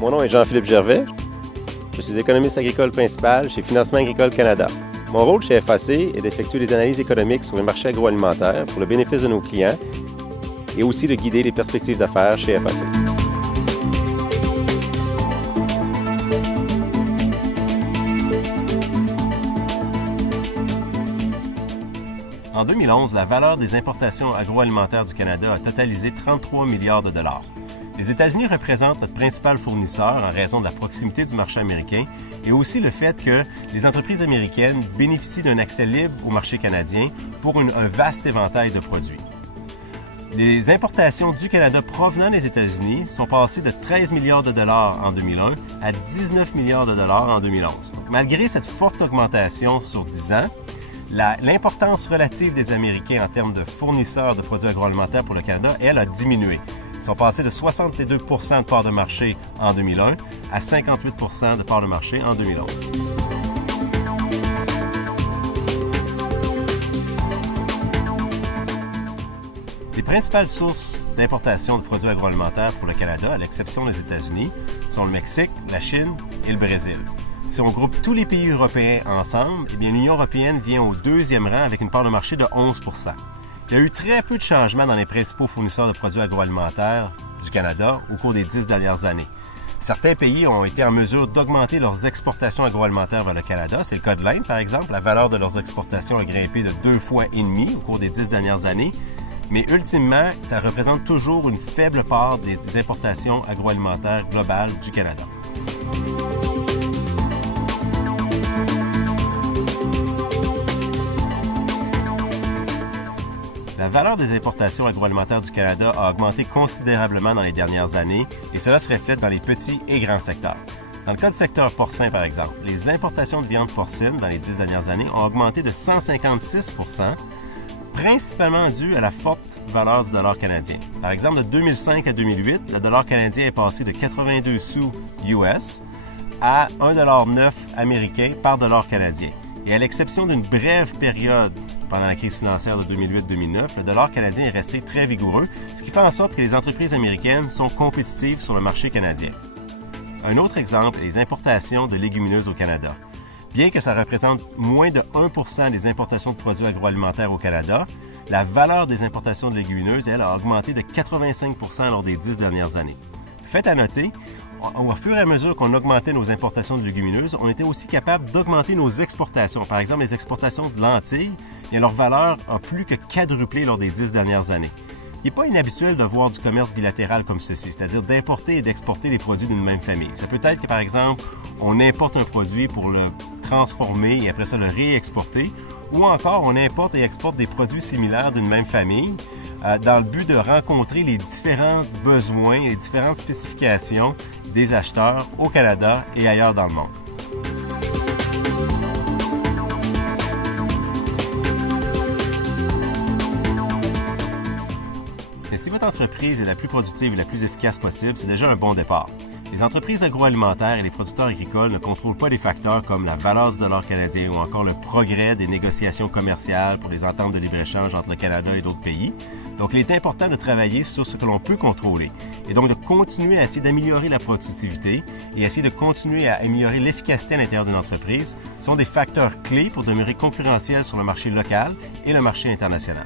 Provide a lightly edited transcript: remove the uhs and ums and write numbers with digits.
Mon nom est Jean-Philippe Gervais. Je suis économiste agricole principal chez Financement agricole Canada. Mon rôle chez FAC est d'effectuer des analyses économiques sur les marchés agroalimentaires pour le bénéfice de nos clients et aussi de guider les perspectives d'affaires chez FAC. En 2011, la valeur des importations agroalimentaires du Canada a totalisé 33 milliards de dollars. Les États-Unis représentent notre principal fournisseur en raison de la proximité du marché américain et aussi le fait que les entreprises américaines bénéficient d'un accès libre au marché canadien pour un vaste éventail de produits. Les importations du Canada provenant des États-Unis sont passées de 13 milliards de dollars en 2001 à 19 milliards de dollars en 2011. Donc, malgré cette forte augmentation sur 10 ans, l'importance relative des Américains en termes de fournisseurs de produits agroalimentaires pour le Canada, elle, a diminué. Ils sont passés de 62 % de part de marché en 2001 à 58 % de part de marché en 2011. Les principales sources d'importation de produits agroalimentaires pour le Canada, à l'exception des États-Unis, sont le Mexique, la Chine et le Brésil. Si on groupe tous les pays européens ensemble, eh bien, l'Union européenne vient au deuxième rang avec une part de marché de 11 %. Il y a eu très peu de changements dans les principaux fournisseurs de produits agroalimentaires du Canada au cours des 10 dernières années. Certains pays ont été en mesure d'augmenter leurs exportations agroalimentaires vers le Canada. C'est le cas de l'Inde, par exemple. La valeur de leurs exportations a grimpé de 2,5 fois au cours des 10 dernières années. Mais ultimement, ça représente toujours une faible part des importations agroalimentaires globales du Canada. La valeur des importations agroalimentaires du Canada a augmenté considérablement dans les dernières années et cela se reflète dans les petits et grands secteurs. Dans le cas du secteur porcin, par exemple, les importations de viande porcine dans les 10 dernières années ont augmenté de 156 %, principalement dû à la forte valeur du dollar canadien. Par exemple, de 2005 à 2008, le dollar canadien est passé de 82 sous US à 1,9 $ américain par dollar canadien. Et à l'exception d'une brève période pendant la crise financière de 2008-2009, le dollar canadien est resté très vigoureux, ce qui fait en sorte que les entreprises américaines sont compétitives sur le marché canadien. Un autre exemple est les importations de légumineuses au Canada. Bien que ça représente moins de 1 % des importations de produits agroalimentaires au Canada, la valeur des importations de légumineuses, elle, a augmenté de 85 % lors des 10 dernières années. Fait à noter, au fur et à mesure qu'on augmentait nos importations de légumineuses, on était aussi capable d'augmenter nos exportations. Par exemple, les exportations de lentilles, leur valeur a plus que quadruplé lors des 10 dernières années. Il n'est pas inhabituel de voir du commerce bilatéral comme ceci, c'est-à-dire d'importer et d'exporter les produits d'une même famille. Ça peut être que, par exemple, on importe un produit pour le transformer et après ça le réexporter, ou encore on importe et exporte des produits similaires d'une même famille dans le but de rencontrer les différents besoins et les différentes spécifications des acheteurs au Canada et ailleurs dans le monde. Mais si votre entreprise est la plus productive et la plus efficace possible, c'est déjà un bon départ. Les entreprises agroalimentaires et les producteurs agricoles ne contrôlent pas des facteurs comme la valeur du dollar canadien ou encore le progrès des négociations commerciales pour les ententes de libre-échange entre le Canada et d'autres pays. Donc, il est important de travailler sur ce que l'on peut contrôler et donc de continuer à essayer d'améliorer la productivité et essayer de continuer à améliorer l'efficacité à l'intérieur d'une entreprise. Ce sont des facteurs clés pour demeurer concurrentiels sur le marché local et le marché international.